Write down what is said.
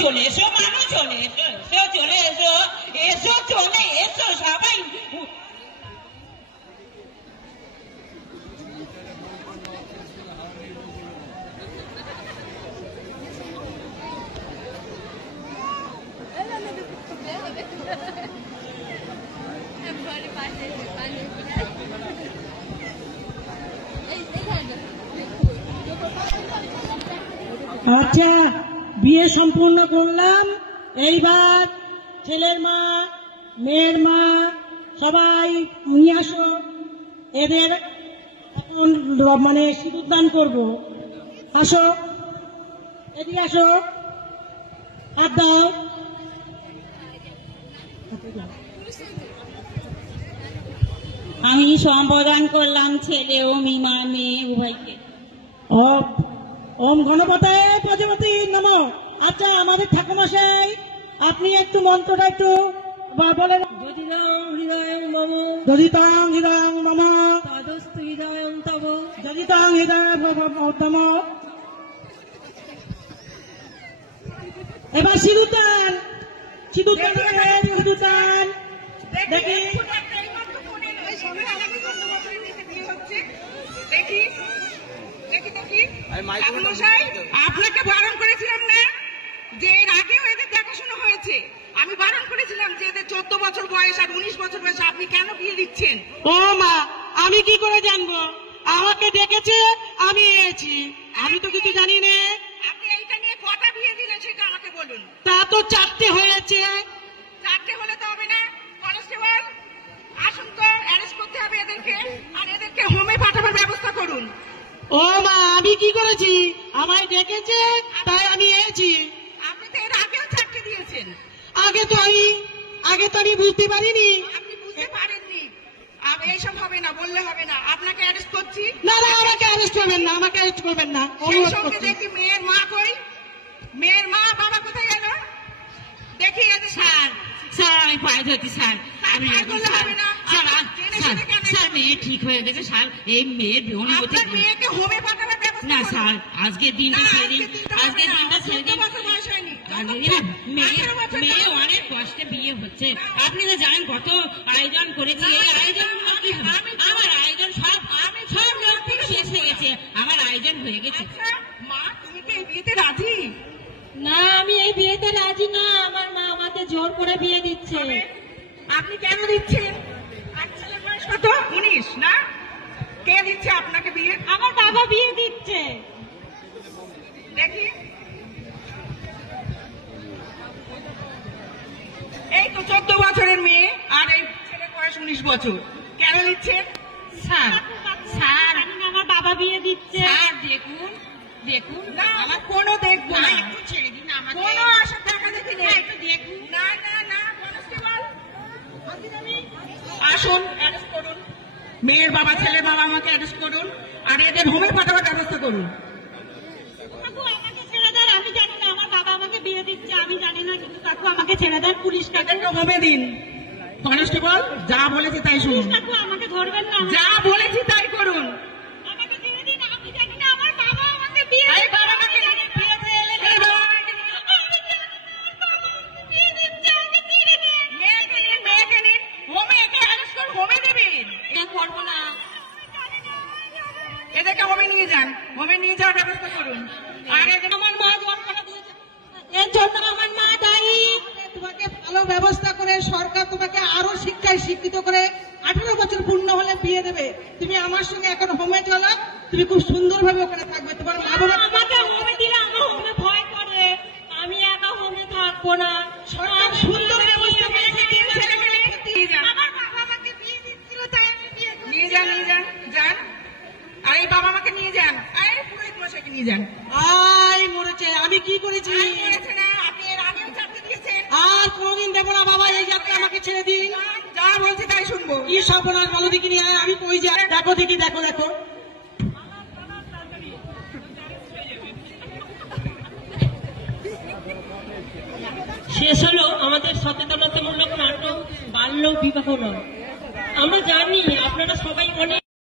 চলে এসো মানুষ, চলে এসো, এসো চলে এসো, এসো চলে এসো সবাই। আচ্ছা, বিয়ে সম্পূর্ণ করলাম। এইবার ছেলের মা, মেয়ের মা সবাই নিয়ে আসো। এদের এখন মানে সিঁদুরদান করবো। আসো, এদিকে আসো, হাত দাও। আমি সম্বোধন করলাম ছেলে ও মিমা মেয়ে উভয়কে। ওম গণপতায় প্রজাপতি নমঃ। আচ্ছা, আমাদের ঠাকুরমশাই আপনি একটু মন্ত্রটা একটু বলেন। যদিদং হৃদয়ং মম, যদিতং হৃদয়ং মম, তদস্তু হৃদয়ং তব, যদিতং হৃদয়ং মম। এবার সিঁদুরদান, সিঁদুরদান করেন, সিঁদুরদান দেখি। আপনাকে বারণ করেছিলাম না যে এর আগেও এদের দেখাশোনা হয়েছে? আমি বারণ করেছিলাম যে এদের 14 বছর বয়স আর 19 বছর বয়স, আপনি কেন বিয়ে দিচ্ছেন? ও মা, আমি কি করে জানবো? আমাকে ডেকেছে, আমি এসেছি, আমি তো কিছু জানি না। আপনি এইটা নিয়ে কটা বিয়ে দিলেন সেটা আমাকে বলুন। তা তো 4টে হয়েছে। 4টে হলে তো হবে না। কনস্টেবল আসুন তো, অ্যারেস্ট করতে হবে এদেরকে, আর এদেরকে হোমে পাঠাবার ব্যবস্থা করুন। ও মা, আমি কি করেছি? আমায় ডেকেছে তাই আমি এসেছি। আপনি তো এর আগেও 4টে দিয়েছেন। আগে তো আমি বুঝতে পারিনি। আপনি বুঝতে পারেননি। এইসব হবে না, বললে হবে না। আপনাকে অ্যারেস্ট করছি। না, আমাকে অ্যারেস্ট করবেন না, আমাকে অ্যারেস্ট করবেন না। সেই সঙ্গে দেখি মেয়ের মা কই? মেয়ের মা বাবা কোথায় গেল? দেখি এদের। স্যার, স্যার আমি পায়ে ধরছি স্যার, আমি স্যার মেয়ে ঠিক হয়ে গেছে স্যার। এই মেয়ের অনুমতি মেয়েকে হোমে পাঠাবার ব্যবস্থা না স্যার। আজকের দিনটা ছেড়ে দিন, আজকের দিনটা ছেড়ে দিন। মেয়ে অনেক কষ্টে বিয়ে হচ্ছে, আপনি তো জানেন কত আয়োজন করেছি। এই আয়োজন আমার আয়োজন সব লোক থেকে শেষ হয়ে গেছে, আমার আয়োজন হয়ে গেছে। মা, তুমি কি এই বিয়েতে রাজি? না, আমি এই বিয়েতে রাজি না। আমার মা আমাকে জোর করে বিয়ে দিচ্ছে। আপনি কেন দিচ্ছেন? ছেলের বয়স কত? 19 না? কে দিচ্ছে আপনাকে বিয়ে? আমার বাবা বিয়ে দিচ্ছে। দেখি, এই তো 14 বছরের মেয়ে, আর এই ছেলের বয়স 19 বছর। কেন দিচ্ছেন? স্যার, স্যার আমার বাবা বিয়ে দিচ্ছে। স্যার দেখুন, দেখুন না, আমার কোনো দেখবো না। একটু ছেড়ে দিন আমাকে। কোনো আশা টাকা দেখি না। একটু দেখুন। না, কনস্টেবল আসুন, অ্যারেস্ট করুন। মেয়ের বাবা, ছেলের বাবা আমাকে অ্যারেস্ট করুন, আর এদের হোমে পাঠাবার ব্যবস্থা করুন। কাকু আমাকে ছেড়ে দেন, আমি জানি না। আমার বাবা আমাকে বিয়ে দিচ্ছে, আমি জানি না, কিন্তু কাকু আমাকে ছেড়ে দেন। পুলিশ এদেরকে হোমে দিন। কনস্টেবল যা বলেছে তাই শুনুন। কাকু আমাকে ধরবেন না। যা বলেছি তাই করুন। আমাকে ছেড়ে দিন, আমি জানি না। আমার বাবা আমাকে বিয়ে এই বাবাকে নিয়ে বিয়েতে এলে, এই বাবাকে নিয়ে। মেয়েকে নিন, হোমে, একে অ্যারেস্ট করে হোমে দেবেন। এটা করবো না। এদেরকে হোমে নিয়ে যান, হোমে নিয়ে যাওয়ার ব্যবস্থা করুন। আর এদের আমার মা জোর করে দিয়েছে, এর জন্য আমার মা দায়ী। তোমাকে ভালো ব্যবস্থা করে সরকার তোমাকে আরো শিক্ষায় শিক্ষিত করে 18 বছর পূর্ণ হলে বিয়ে দেবে। তুমি আমার সঙ্গে এখন হোমে চলো, তুমি খুব সুন্দরভাবে ওখানে থাকবে। তোমার মা বাবা আমাকে হোমে দিলে আমার হোমে ভয় করে, আমি একা হোমে থাকবো না। সরকার সুন্দর ব্যবস্থা করেছে। তিন ছেলে মেয়ে নিয়ে যান। আমার বাবা আমাকে বিয়ে দিচ্ছিল, তাই আমি বিয়ে করি। নিয়ে যান, যান। আর এই বাবা আমাকে নিয়ে যান। এই পুরোহিত মশাইকে নিয়ে যান। মরেছে, আমি কি করেছি? আপনি এর আগেও 4টে দিয়েছেন। আর কোনদিন দেবো না বাবা, এই যাত্রা আমাকে ছেড়ে দিন। যা বলছে তাই শুনবো। কি সর্বনাশ বলো দেখি নিয়ে, আমি কই যাই? দেখো দেখি, দেখো। শেষ হলো আমাদের সচেতনতামূলক নাটক বাল্য বিবাহ নয়। আমরা জানি আপনারা সবাই অনেক